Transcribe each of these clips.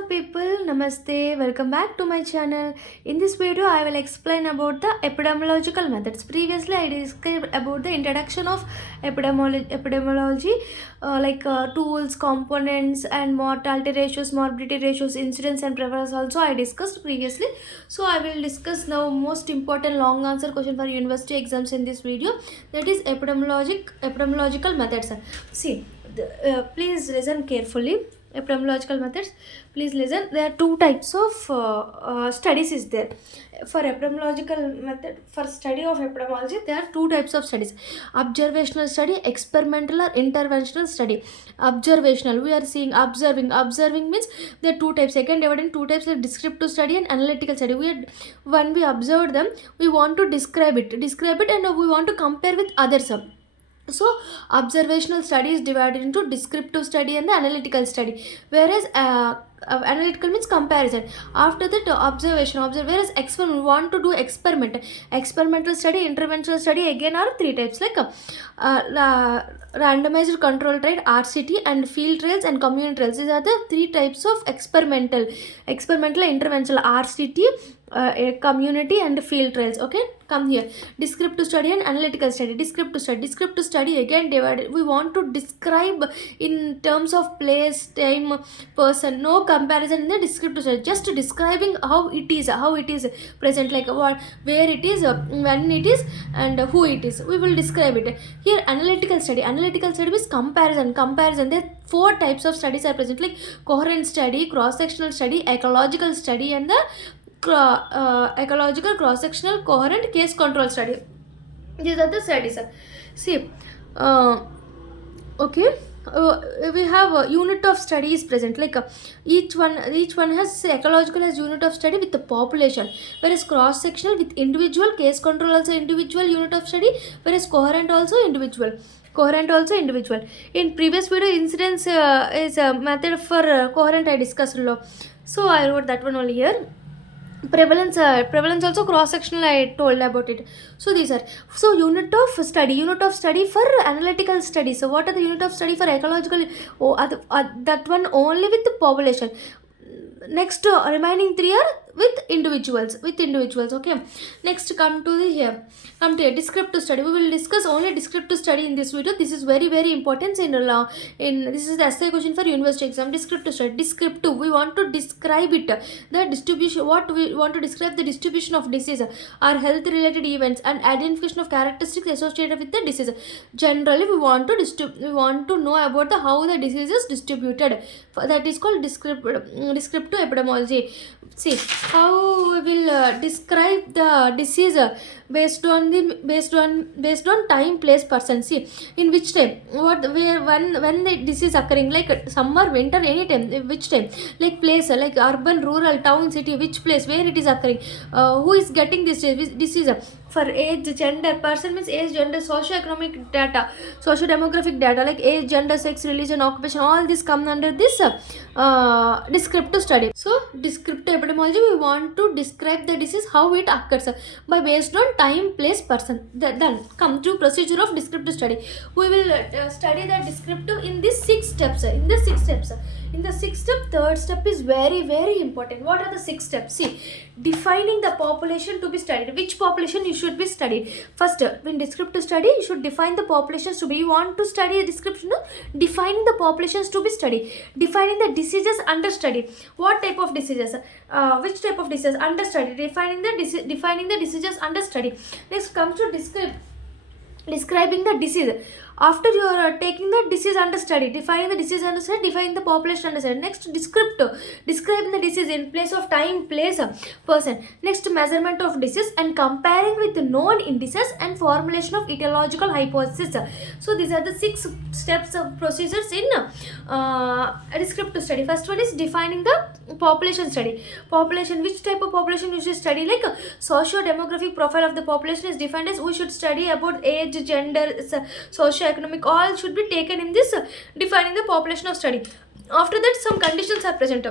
Hello people, Namaste, welcome back to my channel. In this video I will explain about the epidemiological methods. Previously I described about the introduction of epidemiology, tools, components and mortality ratios, morbidity ratios, incidence and prevalence also I discussed previously. So I will discuss now most important long answer question for university exams in this video, that is epidemiological methods. See, please listen carefully. Epidemiological methods, please listen. There are two types of studies is there. For epidemiological method, for study of epidemiology, there are two types of studies: observational study, experimental or interventional study. Observational, we are seeing observing means there are two types, again divided in two types, like descriptive study and analytical study. When we observe them, we want to describe it and we want to compare with others. So observational study is divided into descriptive study and the analytical study, whereas analytical means comparison. After that, observation, whereas we want to do experimental study, interventional study, again are three types, like randomized control trial, RCT, and field trials and community trials. These are the three types of experimental, interventional, RCT, community and field trials. Okay, come here. Descriptive study and analytical study. Descriptive study again divided. We want to describe in terms of place, time, person. No comparison in the descriptive study. Just describing how it is present, like what, where it is, when it is, and who it is. We will describe it. Here, analytical study. Analytical study is comparison. There are four types of studies are present, like coherent study, cross-sectional study, ecological study, and the ecological, cross-sectional, coherent, case control study. These are the studies. See, okay, we have a unit of study is present, like each one has ecological as unit of study with the population, whereas cross-sectional with individual, case control also individual unit of study, whereas coherent also individual. In previous video, incidence is a method for coherent I discussed. So I wrote that one only here. Prevalence also cross-sectional I told about it. So these are, so unit of study for analytical study. So what are the unit of study for ecological? That one only with the population. Next, remaining three are with individuals. Okay, next come to here descriptive study. We will discuss only descriptive study in this video. This is very very important in this is the essay question for university exam. Descriptive study. Descriptive, we want to describe it, the distribution, what we want to describe, the distribution of disease or health related events and identification of characteristics associated with the disease. Generally we want to know about how the disease is distributed. That is called descriptive epidemiology. See how we will describe the disease based on time, place, person. See, in which time, when the disease occurring, like summer, winter, any time, which time, like place, like urban, rural, town, city, which place, where it is occurring, who is getting this disease. For age, gender, person means age, gender, socio-economic data, socio-demographic data, like age, gender, sex, religion, occupation, all this come under this descriptive study. So descriptive epidemiology, we want to describe the disease, how it occurs by based on time, place, person. Then come to procedure of descriptive study. We will study the descriptive in these 6 steps. In the 6th step, third step is very very important. What are the 6 steps? See, defining the population to be studied. Which population you should be studied? First, in descriptive study, you should define the populations to be. You want to study a description of defining the populations to be studied. Defining the diseases under study. What type of diseases? Which type of diseases under study? Defining the diseases under study. Next comes to describing the disease. After you are taking the disease under study, defining the disease under study, defining the population under study. Next, descriptive, describing the disease in place of time, place, person. Next, measurement of disease and comparing with the known indices and formulation of etiological hypothesis. So these are the 6 steps of procedures in descriptive study. First one is defining the population study. Population, which type of population you should study? Like socio-demographic profile of the population is defined as we should study about age, gender, socio-economic, all should be taken in this defining the population of study. After that, some conditions are present,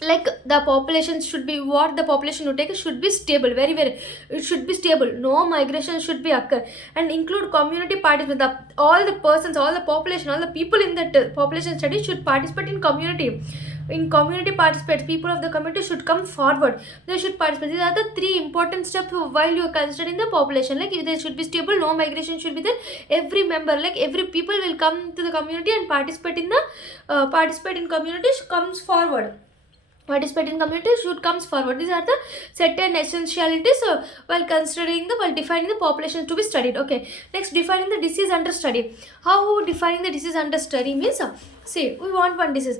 like the population should be, what the population you take should be stable, very very, it should be stable, no migration should be occur, and include community participation. All the persons, all the population, all the people in that population study should participate in community. in community participants, people of the community should come forward. They should participate. These are the three important steps while you are considering the population. Like there should be stable, no migration should be there. Every member, like every people will come to the community and participate in the participate in community comes forward. Participate in community should comes forward. These are the certain essentialities while defining the population to be studied. Okay, next, defining the disease under study. How defining the disease under study means, say we want one disease.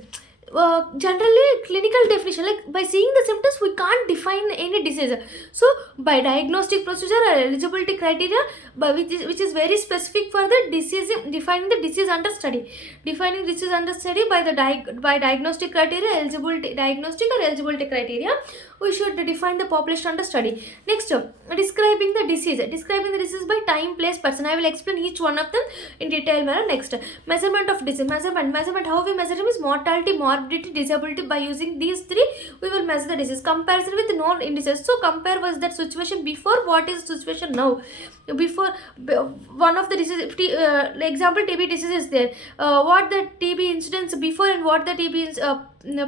Generally clinical definition, like by seeing the symptoms we can't define any disease. So by diagnostic procedure or eligibility criteria, which is very specific for the disease, defining the disease under study. Defining disease under study by the by diagnostic criteria, diagnostic or eligibility criteria, we should define the population under study. Next, describing the disease. Describing the disease by time, place, person. I will explain each one of them in detail manner. Next, measurement of disease. Measurement. How we measure them is mortality, morbidity, disability. By using these three, we will measure the disease. Comparison with known indices. So compare was that situation before, what is the situation now. Before one of the disease, example TB disease is there. What the TB incidence before and what the TB is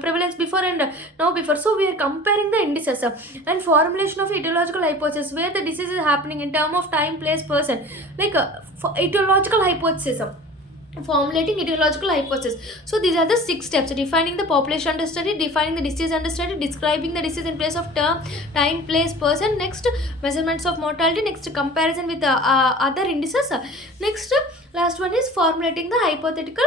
prevalence before and now before. So we are comparing the indices. And formulation of etiological hypothesis, where the disease is happening in term of time, place, person, like for etiological hypothesis, formulating etiological hypothesis. So these are the 6 steps: defining the population under study, defining the disease under study, describing the disease in place of term, time, place, person. Next, measurements of mortality. Next, comparison with other indices. Next, last one is formulating the hypothetical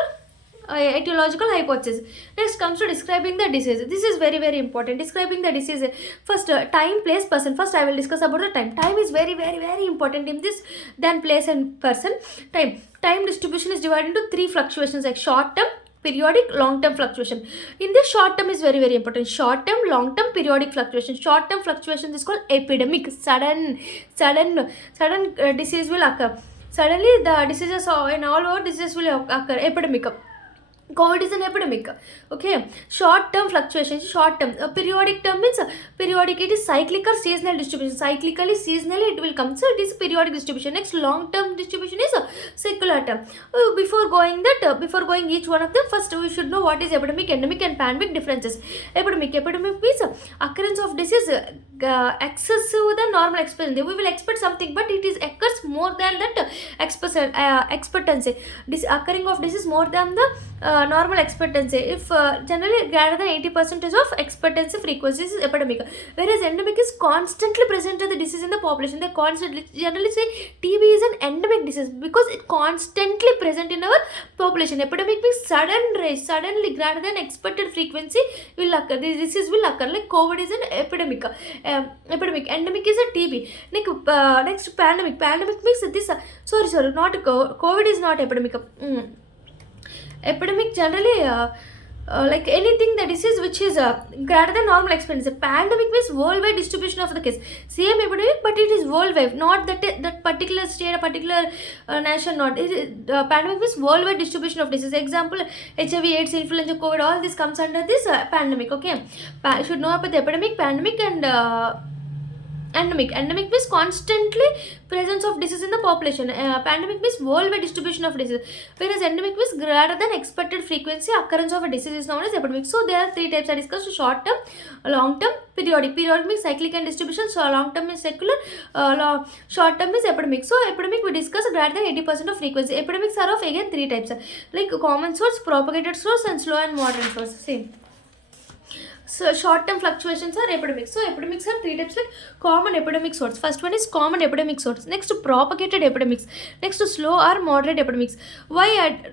etiological hypothesis. Next comes to describing the disease. This is very very important. Describing the disease. First, time, place, person. First I will discuss about the time. Time is very very very important in this than place and person. Time distribution is divided into 3 fluctuations, like short term, periodic, long term fluctuation. In this, short term is very very important. Short term, long term, periodic fluctuation. Short term fluctuation is called epidemic. Sudden disease will occur. Suddenly the diseases in all over diseases will occur. Epidemic. COVID is an epidemic. Okay, short term fluctuations. Short term. Periodic term means periodic, it is cyclic or seasonal distribution. Cyclically, seasonally it will come. So it is periodic distribution. Next, long term distribution is secular term. Before going each one of them, first we should know what is epidemic, endemic and pandemic differences. Epidemic means occurrence of disease excessive than normal expectancy. We will expect something, but it is occurs more than that expectancy. This occurring of disease more than the normal expectancy. If generally greater than 80% of expectancy frequency is epidemic, whereas endemic is constantly present the disease in the population. They constantly generally say TB is an endemic disease because it constantly present in our population. Epidemic means suddenly greater than expected frequency will occur. The disease will occur. Like COVID is an epidemic. Endemic is a TB. Next, pandemic. Pandemic means this. Sorry, not COVID is not epidemic. Epidemic generally like anything, the disease which is greater than normal experience. Pandemic means worldwide distribution of the case. Same epidemic, but it is worldwide, not that particular state, a particular nation. Not pandemic means worldwide distribution of disease. Example, HIV, AIDS, influenza, COVID, all this comes under this pandemic. Okay, you should know about the epidemic, pandemic, and endemic. Endemic means constantly presence of disease in the population. Pandemic means worldwide distribution of disease, whereas endemic means greater than expected frequency occurrence of a disease is known as epidemic. So there are 3 types I discussed: short term, long term, periodic. Periodic means cyclic and distribution. So long term is secular, short term is epidemic. So epidemic we discussed greater than 80% of frequency. Epidemics are of again 3 types, like common source, propagated source, and slow and moderate source. Same. So short-term fluctuations are epidemics. So epidemics are 3 types, like common epidemic source. First one is common epidemic source. Next, propagated epidemics. Next, slow or moderate epidemics. Why I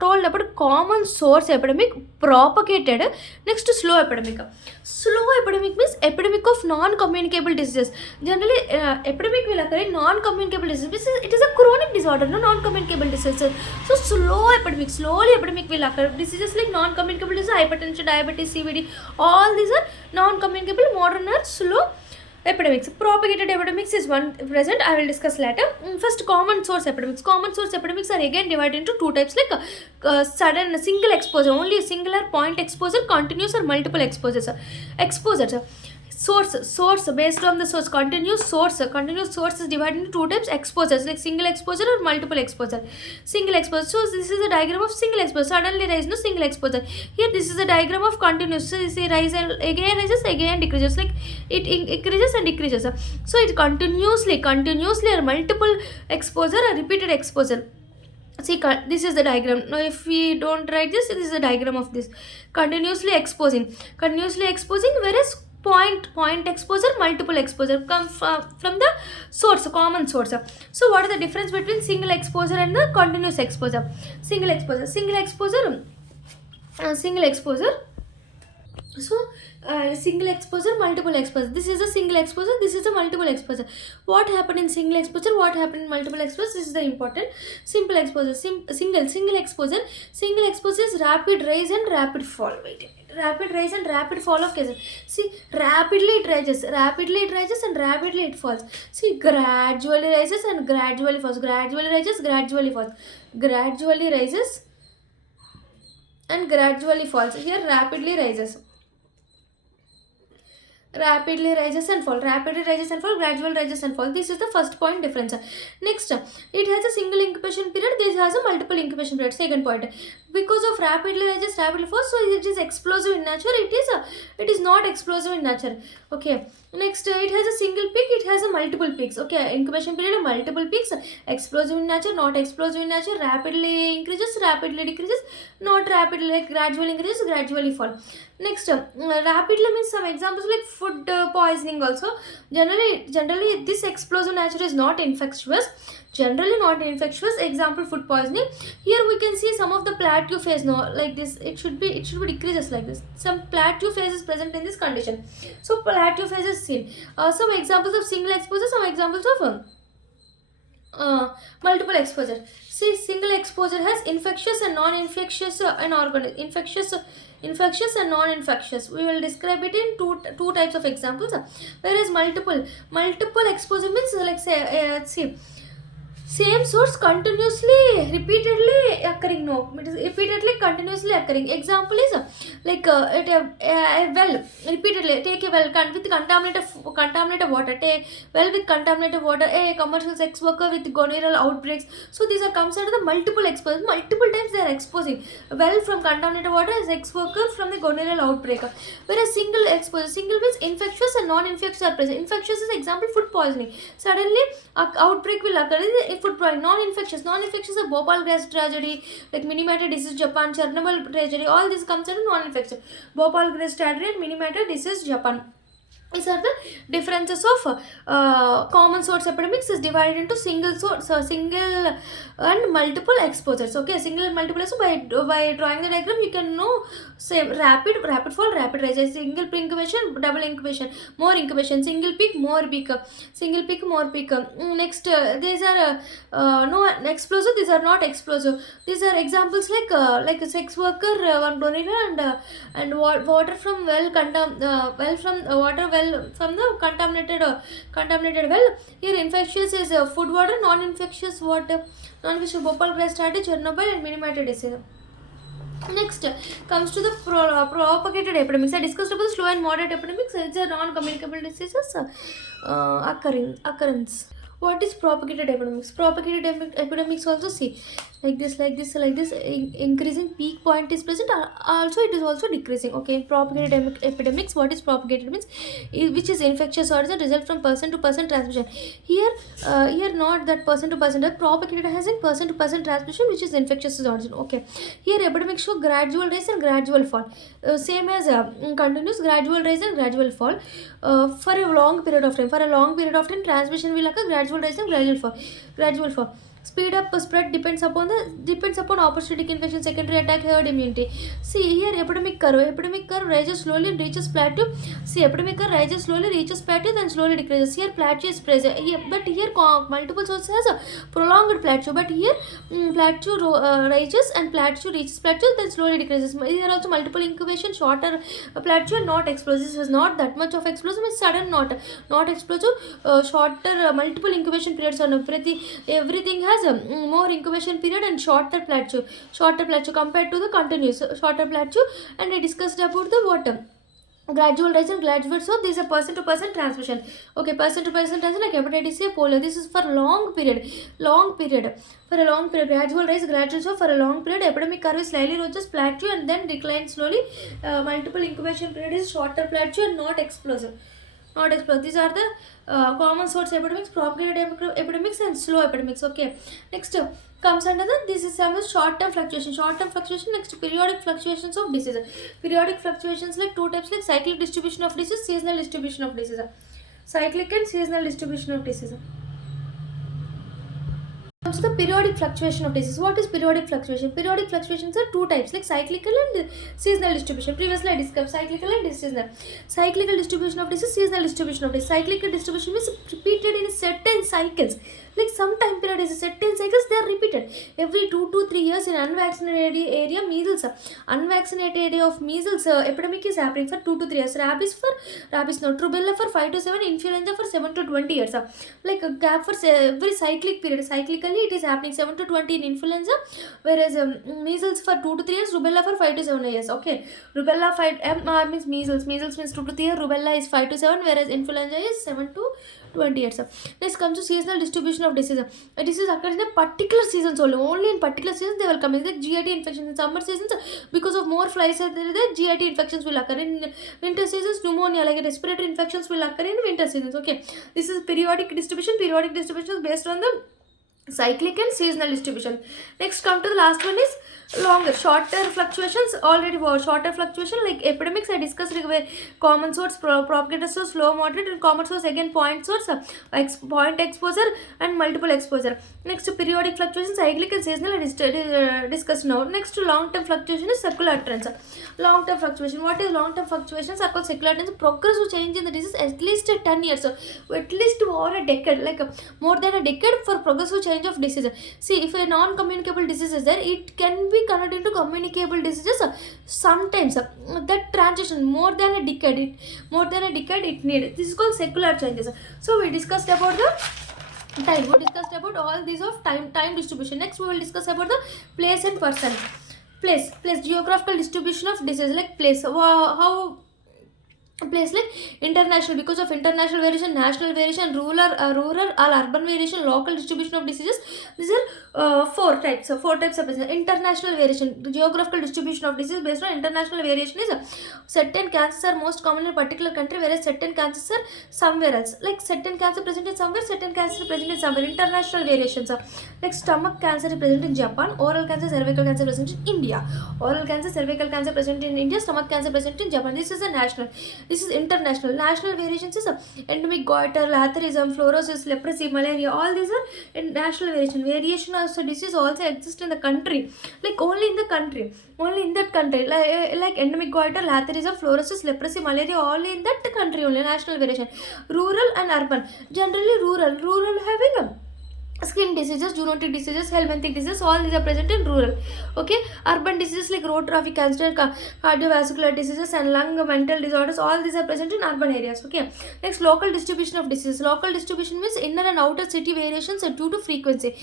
told about common source epidemic, propagated. Next, slow epidemic. Slow epidemic means epidemic of non-communicable diseases. Generally, epidemic will occur in non-communicable diseases. It is a chronic disorder, no non-communicable diseases. So slow epidemic, slowly epidemic will occur. Diseases like non-communicable disease, hypertension, diabetes, CVD, all these are non-communicable, modern or slow epidemics. Propagated epidemics is one present. I will discuss later. First, common source epidemics. Common source epidemics are again divided into 2 types, like sudden single exposure, only a singular point exposure, continuous or multiple exposures. Source based on the source. Continuous source is divided into two types: exposures, like single exposure or multiple exposure. Single exposure, so this is a diagram of single exposure. Suddenly rise, no, single exposure. Here this is a diagram of continuous, so you see rise and again rises, again decreases, like it increases and decreases. So it continuously or multiple exposure or repeated exposure. See, this is the diagram. Now if we don't write this is the diagram of this. Continuously exposing, whereas point exposure, multiple exposure come from the source, common source. So what is the difference between single exposure and the continuous exposure? Single exposure, so single exposure, multiple exposure. This is a single exposure, this is a multiple exposure. What happened in single exposure, what happened in multiple exposure? This is the important. Simple exposure, single exposure is rapid rise and rapid fall. Wait a minute. Rapid rise and rapid fall of cases. See, rapidly it rises and rapidly it falls. See, gradually rises and gradually falls, gradually rises, gradually falls, gradually rises and gradually falls. Here rapidly rises, gradual rises and fall. This is the first point difference. Next, it has a single incubation period, this has a multiple incubation period. Second point, because of rapidly rises, rapidly falls, so it is explosive in nature, it is not explosive in nature. Okay, next, it has a single peak, it has a multiple peaks. Okay, incubation period, multiple peaks. Explosive in nature, not explosive in nature. Rapidly increases, rapidly decreases, not rapidly, like gradually increases, gradually fall. Next, rapidly means some examples like food poisoning also. Generally this explosive nature is not infectious. Example, food poisoning. Here we can see some of the plateau phase. No, like this, it should be decreases like this. Some plateau phase is present in this condition. So plateau phase is seen. Some examples of single exposure, some examples of multiple exposure. See, single exposure has infectious and non-infectious infectious and non-infectious. We will describe it in two types of examples. Whereas multiple exposure means, like say, see, same source continuously, repeatedly occurring. No, it is repeatedly, continuously occurring. Example is like a well, repeatedly. Take a well with contaminated water. Take well with contaminated water. A commercial sex worker with gonorrheal outbreaks. So these are comes under the multiple exposure. Multiple times they are exposing. Well from contaminated water, sex worker from the gonorrheal outbreak. Whereas single exposure, single means infectious and non-infectious are present. Infectious is example, food poisoning. Suddenly outbreak will occur in food poisoning. Non-infectious are Bhopal gas tragedy, like mini matter disease Japan, Chernobyl tragedy. All this comes under non-infectious. Bhopal gas tragedy and mini matter disease Japan. These are the differences of common source epidemics is divided into single and multiple exposures. Okay, single and multiple. So by drawing the diagram, you can know, say, rapid fall, rapid rise. Single incubation, double incubation, more incubation. Single peak, more peak. Single peak, more peak. Next, these are no explosive. These are not explosive. These are examples like a sex worker, one gonorrhea, and water from well from the contaminated well. Here infectious is food water, non-infectious Bhopal gas tragedy, Chernobyl and mini matter disease. Next comes to the propagated epidemics. I discussed about slow and moderate epidemics. It's a non-communicable diseases occurrence. What is propagated epidemics? Propagated epidemics also see like this, increasing peak point is present. Also, it is also decreasing. Okay, in propagated epidemics, what is propagated means, which is infectious origin, result from person to person transmission. Here not that person to person. That propagated has in person to person transmission, which is infectious origin. Okay, here epidemics show gradual rise and gradual fall. Same as continuous, gradual rise and gradual fall. For a long period of time, transmission will occur, gradual rise and gradual fall. Speed up spread depends upon opportunistic infection, secondary attack, herd immunity. See here, epidemic curve rises slowly and reaches plateau. See, epidemic curve rises slowly, reaches plateau, then slowly decreases. Here plateau is present. But here multiple sources has a prolonged plateau. But here plateau rises and plateau reaches plateau, then slowly decreases. Here also multiple incubation, shorter plateau, and not explosive. This is not that much of explosive. It's sudden, not explosive. Shorter multiple incubation periods on everything has more incubation period and shorter plateau compared to the continuous shorter plateau. And I discussed about the water Gradual rise and gradual, so this is a person to person transmission. Okay, person to person transmission like hepatitis A, polio. This is for long period, long period. For a long period, gradual rise, gradual, so for a long period, epidemic curve is slightly roses, plateau and then decline slowly. Multiple incubation period is shorter plateau and not explosive. Not explode. These are the common source epidemics, propagated epidemics, and slow epidemics. Okay. Next comes under the, this is some short term fluctuation. Short term fluctuation. Next, periodic fluctuations of disease. Periodic fluctuations like two types, like cyclic distribution of disease, seasonal distribution of disease. Cyclic and seasonal distribution of disease. Comes to the periodic fluctuation of disease. What is periodic fluctuation? Periodic fluctuations are two types, like cyclical and seasonal distribution. Previously I discussed cyclical and seasonal. Cyclical distribution of disease, seasonal distribution of disease. Cyclical distribution means repeated in certain cycles. Like some time period is certain cycles, they are repeated every 2 to 3 years. In unvaccinated area measles, unvaccinated area of measles epidemic is happening for 2 to 3 years. Rabies no, rubella for 5 to 7, influenza for 7 to 20 years. Like a gap for every cyclic period. Cyclically it is happening 7 to 20 in influenza, whereas measles for 2 to 3 years, rubella for 5 to 7 years. Okay, rubella 5 means measles. Measles means 2 to 3 years. Rubella is 5 to 7, whereas influenza is 7 to 20 years. Next comes to seasonal distribution of disease. A disease occurs in a particular seasons only. Only in particular seasons they will come. Like GIT infections in summer seasons, because of more flies are there, the GIT infections will occur. In winter seasons, pneumonia like respiratory infections will occur in winter seasons. Okay, this is periodic distribution. Periodic distribution is based on the cyclic and seasonal distribution. Next come to the last one is longer, shorter fluctuations. Already was shorter fluctuation like epidemics I discussed, like common source, propagator source, slow moderate, and common source again point source, point exposure and multiple exposure. Next periodic fluctuations, cyclic and seasonal I discussed now. Next long term fluctuation is circular trends. Long term fluctuation, what is long term fluctuations are called circular trends. Progressive change in the disease at least 10 years, so at least over a decade, like more than a decade for progressive change of disease. See, if a non-communicable disease is there, it can be converted into communicable diseases. Sometimes that transition more than a decade, it needed. This is called secular changes. So we discussed about the time. We discussed about all these of time distribution. Next we will discuss about the place and person. Place, geographical distribution of disease, like place. How place, like international, because of international variation, national variation, rural or urban variation, local distribution of diseases. These are four types of disease. International variation, the geographical distribution of disease based on international variation is certain cancers are most common in a particular country, whereas certain cancers are somewhere else. Like certain cancer present in somewhere, certain cancer present in somewhere. International variations are like stomach cancer is present in Japan, oral cancer, cervical cancer present in India. Oral cancer, cervical cancer present in India, stomach cancer present in Japan. This is a national. This is international. National variations is endemic goiter, latherism, fluorosis, leprosy, malaria. All these are in national variation. Variation of disease also exist in the country, like only in the country, only in that country. Like endemic goiter, latherism, fluorosis, leprosy, malaria. All in that country only. National variation. Rural and urban. Generally, rural having skin diseases, zoonotic diseases, helminthic diseases, all these are present in rural. Okay, urban diseases like road traffic accident, cardiovascular diseases and lung mental disorders, all these are present in urban areas. Okay, next local distribution of diseases. Local distribution means inner and outer city variations are due to frequency.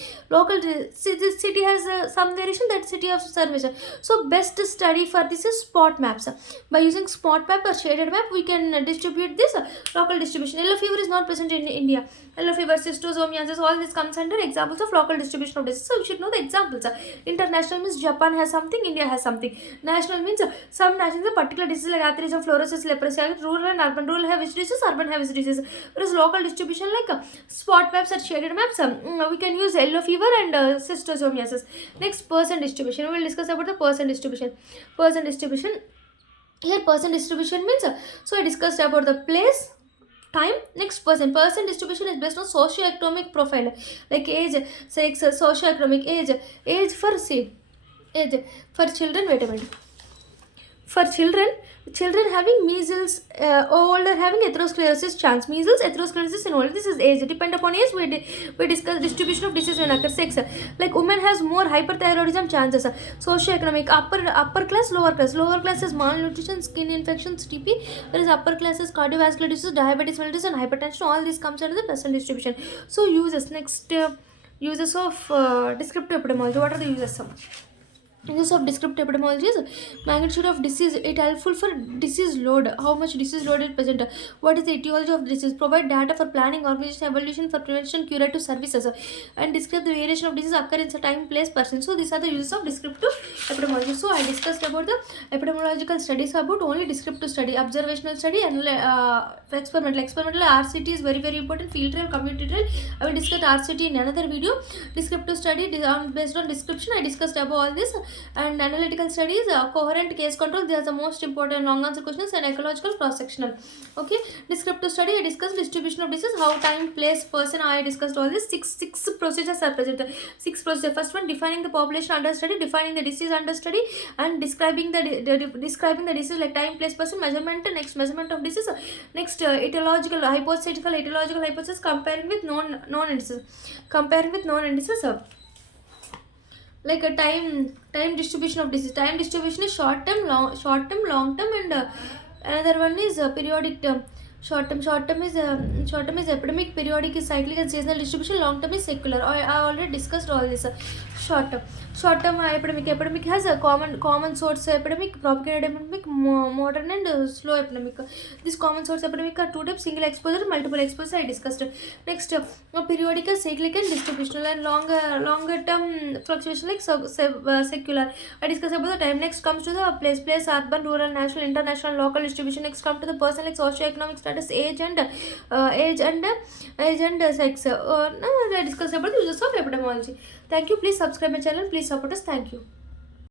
City has some variation, that city has some variation. So best study for this is spot maps. By using spot map or shaded map, we can distribute this local distribution. Yellow fever is not present in India. Yellow fever, schistosomiasis, all this comes under examples of local distribution of disease. So you should know the examples. International means Japan has something, India has something. National means some nations a particular disease like arthritis, fluorosis, leprosy. Rural and urban. Rural have which diseases, urban have which diseases. Whereas local distribution like spot maps or shaded maps, we can use yellow fever and schistosomiasis. Next, person distribution. We will discuss about the person distribution. Person distribution. Here person distribution means, so I discussed about the place, time. Next, person distribution is based on socio-economic profile, like age, sex, socio-economic age for age for children. Wait a minute. For children having measles, older having atherosclerosis chance. Measles, atherosclerosis in older. This is age. Depend upon age, we discuss distribution of disease when occur. Sex, like women has more hyperthyroidism chances. Socioeconomic, upper class, lower class. Lower class is malnutrition, skin infections, TP, whereas upper class is cardiovascular disease, diabetes mellitus, and hypertension. All these comes under the person distribution. So uses, next uses of descriptive epidemiology. What are the uses? Use of descriptive epidemiology is magnitude of disease. It helpful for disease load. How much disease load is present? What is the etiology of disease? Provide data for planning, organization, evolution for prevention, curative services, and describe the variation of disease occurrence, time, place, person. So these are the uses of descriptive epidemiology. So I discussed about the epidemiological studies about only descriptive study, observational study, and experimental. Experimental RCT is very important. Field trial, community trial. I will discuss RCT in another video. Descriptive study based on description. I discussed about all this. And analytical studies, coherent case control, they are the most important long answer questions, and ecological cross sectional. Okay, descriptive study, I discussed distribution of disease, how, time, place, person. I discussed all this. Six procedures are present. Six procedures. First one, defining the population under study, defining the disease under study, and describing describing the disease like time, place, person, measurement. Next, measurement of disease. Next, etiological, hypothetical, etiological hypothesis, comparing with known indices. Comparing with known indices. Like a time distribution of disease. Time distribution is short term, long term, and another one is periodic term. Short term is epidemic, periodic is cyclic and seasonal distribution, long term is secular. I already discussed all this. Short term epidemic has a common source epidemic, propagated epidemic, modern and slow epidemic. This common source epidemic are two types: single exposure, multiple exposure. I discussed. Next, periodic, cyclic and distributional, and longer term fluctuation like secular. I discussed about the time. Next comes to the place, urban, rural, national, international, local distribution. Next come to the person like socioeconomic status, age and sex. Now I discussed about the uses of epidemiology. Thank you. Please subscribe my channel. Please support us. Thank you.